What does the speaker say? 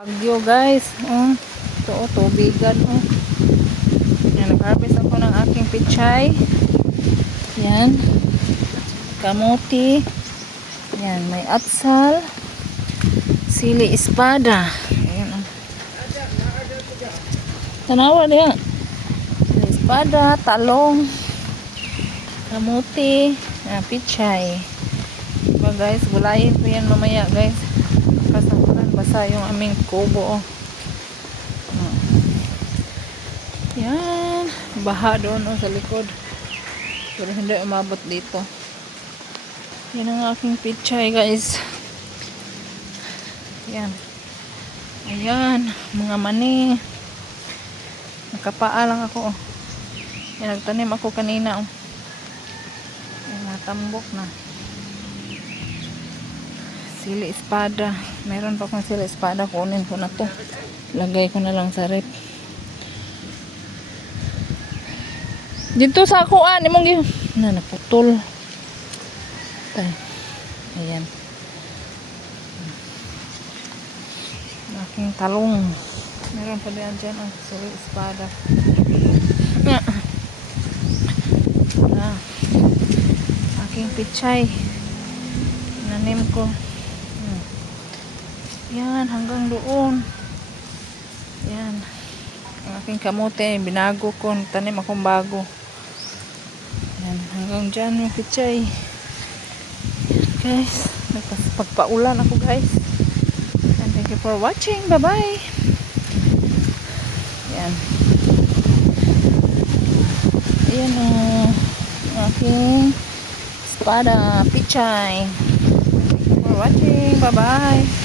Bagyo guys. Ito tubigan. Yan, nag-harvest ako ng aking pichay. Yan. Kamuti. Yan, may atsal. Sili espada. Ayan. Tanawa niya. Sili espada, talong. Kamuti. Pichay. Diba guys, gulayin ko yan mamaya guys. Kasabunan basa yung aming kubo. Yan, baha doon sa likod, pero hindi umabot dito. Yan ang aking pichay guys. Yan, ayan mga mani. Nakapaa lang ako. Yan, nagtanim ako kanina. Yan, natambok na. Sili espada. Meron pa akong sili espada. Kunin ko na to. Lagay ko na lang sa rep. Dito sa akuan. Imong naputol. Ayan. Aking talong. Meron pa diyan dyan ang sili espada. Aking pichay. Nanim ko. Yan, hanggang doon. Yan. Ang aking kamote, binago ko. Tanim akong bago. Yan, hanggang dyan yung pichay. Guys, pagpaulan ako guys. And thank you for watching. Bye-bye. Yan. Ayan ang aking espada, pichay. Thank you for watching. Bye-bye.